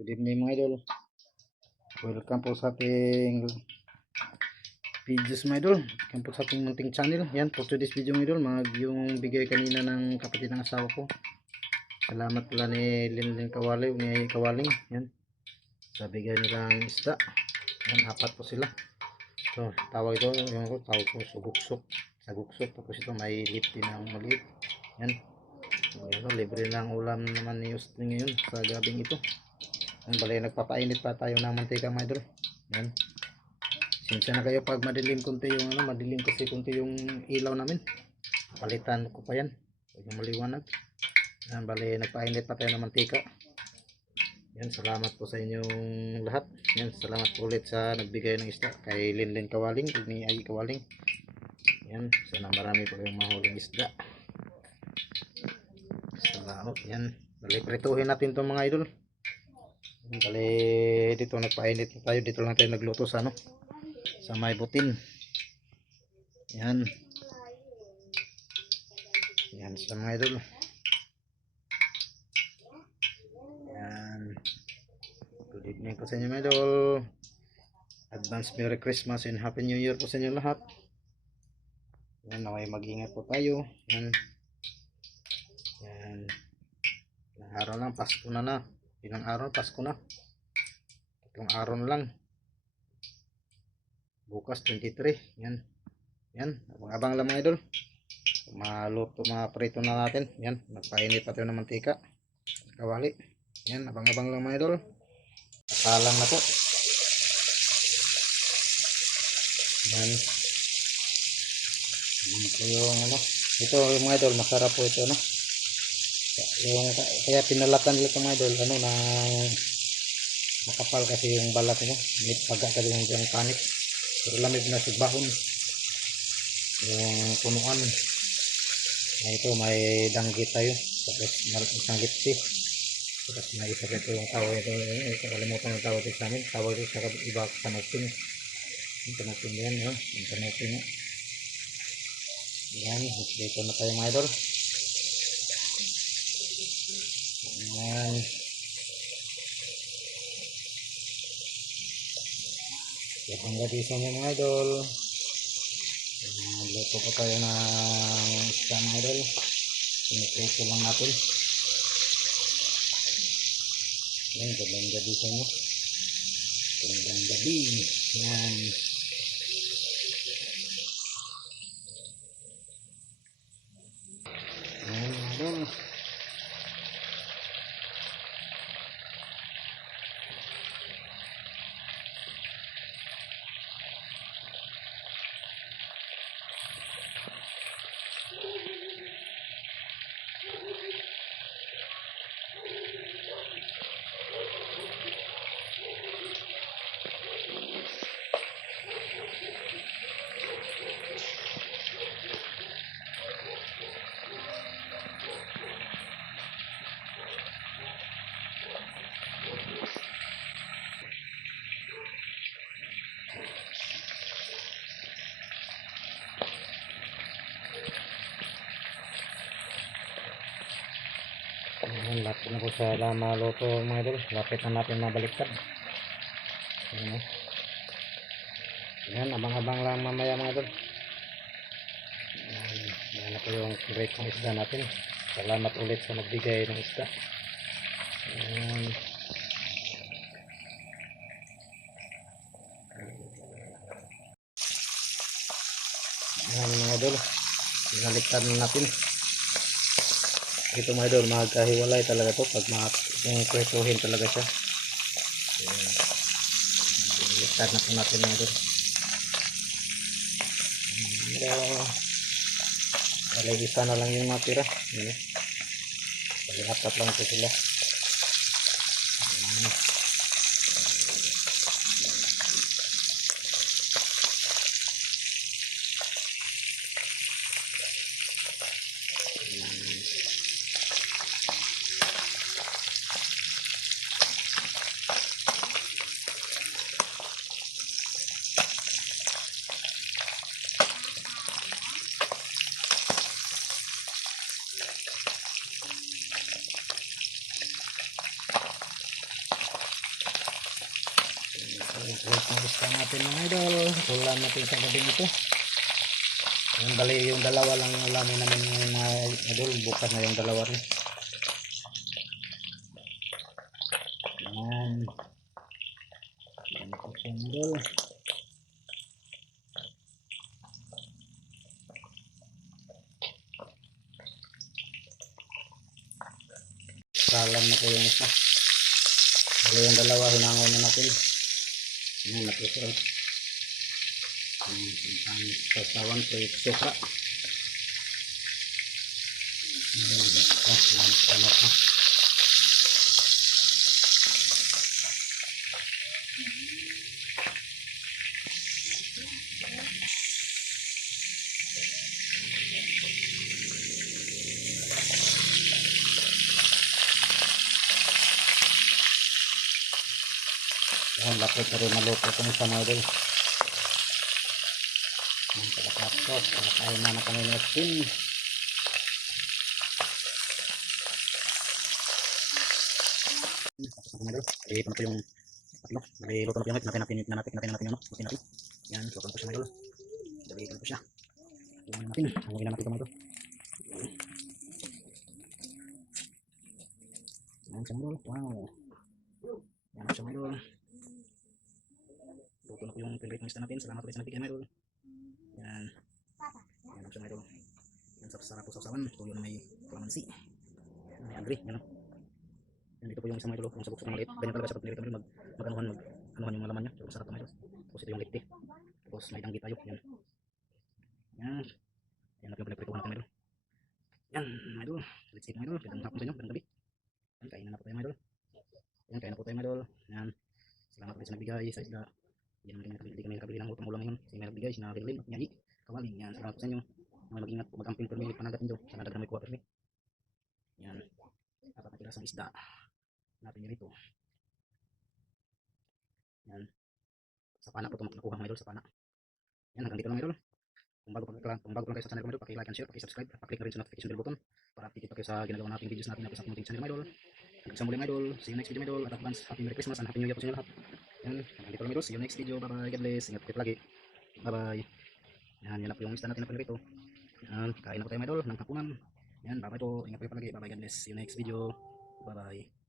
Good evening mga idol. Welcome po sa ating videos mga idol. Welcome po sa ating munting channel. Yan po today's video mga idol. Yung bigay kanina ng kapatid ng asawa ko. Salamat pala ni Linlin Kawaling. Ni Kawaling. Yan. Sa bigay nilang isda. Yan, apat po sila. So tawag ito. Yung tawag ko suguksok. Saguksok. Tapos ito may lipti na maliit. Yan. So, ito, libre lang ulam naman ni Justin ngayon sa gabing ito. Bali, nagpapainit pa tayo ng mantika mga idol. Yan. Sinsya na kayo pag madilim kunti yung madilim kasi kunti yung ilaw namin. Palitan ko pa yan. Huwag yung maliwanag. Yan, bali, nagpainit pa tayo ng mantika. Yan, salamat po sa inyong lahat. Yan, salamat po ulit sa nagbigay ng isda kay Linlin Kawaling, ni Ay Kawaling. Yan, sana marami po yung mahuling isda. Salamat. Yan, bali, prituhin natin itong mga idol. Bali dito nagpainit na tayo, dito lang tayo nagluto sa sa may butin. Yan. Yan sa mga idol. Yan. Good evening po sa inyo mga idol. Advance Merry Christmas and Happy New Year po sa inyo lahat. Yan, naway mag-ingat po tayo. Yan. Yan. Ilang araw lang, Pasko na. Ilang araw, Pasko na. Itong araw na lang. Bukas 23. Yan. Yan. Abang-abang lang mga idol. Maluto, prito na natin. Yan. Nagpainit pa tayo ng mantika. Kawali. Yan. Abang-abang lang mga idol. Kasalang na po. Yan. Ito yung ito yung mga idol. Masarap po ito yung kaya pinalatan nila ito mga idol na makapal kasi yung balat nyo, may paga kasi yung panik, pero lamig na sigbahon yung punuan na ito. May danggit tayo, tapos isang gitsi, tapos may isa ito yung tawag ito, kalimutan yung tawag ito sa amin, tawag ito sa iba kanoping, yung kanoping yan, yung kanoping yan. Dito na tayo mga idol. Yan. Hanggang isa nyo mga idol. Luto po tayo ng isda mga idol. Piniprito lang natin. Yan, gandang gabi sa inyo. Gandang gabi. Yan. Yan mga idol. Ayan, lapit na po sa maluto mga idol. Lapit na natin mabaliktad. Ayan, ayan, abang-abang lang mamaya mga idol. Ayan na po yung break ng isda natin. Salamat ulit sa nagbigay ng isda. Ayan. Ayan mga idol, binaliktad natin. Ito mga idol, magkahiwalay talaga to pag kwetuhin talaga siya. Baliktad na po natin mga idol. Bali isa na lang yung natira. Bali apat lang po sila. I-plate na gusto natin mga idol. Ulam natin sa gabi ito. Yung bali yung dalawa lang yung ulamin namin ngayon mga idol. Bukas na yung dalawa rin. Yan. Yan ito siya idol. Salang na po yung isa. Bali yung dalawa hinangon na natin. Yan na po siya. Ang sasawan sa sukra. Yan, lapit na rin maluto kung sa mga idol. Yan, pagkatapos, pagkakain na kami ng steam. Tapos na mga idol, ito na po yung tatlo. Dali, luto na po yung natin natin yung lutin natin. Yan, luto na po siya mga idol. Dali, ito na po siya. Yan natin, hanguin na natin ito mga idol. Yan siya mga idol, wow. Yan siya mga idol. Luto na po yung favorite ng isda natin. Salamat ulit sa nagbigay mga idol. Yan. Yan ang siya mga idol. Yan sa sarap po sa usawan. Tuyo na may kalamansi. May agri. Yan o. Yan dito po yung isang mga idol. Yung sabok-sabok na maliit. Ganyan talaga siya pag niliit kami. Mag-anuhan yung laman niya. Pero sarap na mga idol. Tapos ito yung likti. Tapos may danggit tayo. Yan. Yan. Yan na po yung pinagprituhan natin mga idol. Yan mga idol. Let's eat mga idol. Gandang hapon sa inyo. Gandang gabi. Yan. Kain na po tayo mga idol. Yan. Kain na po tayo mga idol. Yan. Salamat ulit sa nagbigay sa isda. Yan naman hindi kami nakabili ng utang ulam ngayon. Kasi may nagbigay, si Narilin at Nyayi. Kawaling, yan. Salamat po sa inyo. Mga mag-ingat po, mag-amping permit, panagat nyo. Sana dagan may kuha permit. Yan. Dapat na pirasang isda. Natin nyo rito. Yan. Sa pana po ito nakuha mga idol, sa pana. Yan, hanggang dito lang mga idol. Kung bago lang kayo sa channel ko mga idol, paki-like and share, paki-subscribe, paki-click na rin sa notification bell button para update pa kayo sa ginagawa nating videos natin sa ating channel mga idol. Hanggang sa muli mga idol. See you next video mga idol. At advance, happy Merry Christmas and happy New Year po sa inyo lahat. Yan, hanggang dito lang mga idol. See you next video. Bye bye. God bless. Ingat po kayo lagi. Bye bye. Yan, yan na po yung isda natin na pinrito. Yan, kain na po tayo mga idol ng hapunan. Yan, bye bye po. Ingat po kayo palagi. Bye bye. God bless. See you next video. Bye bye.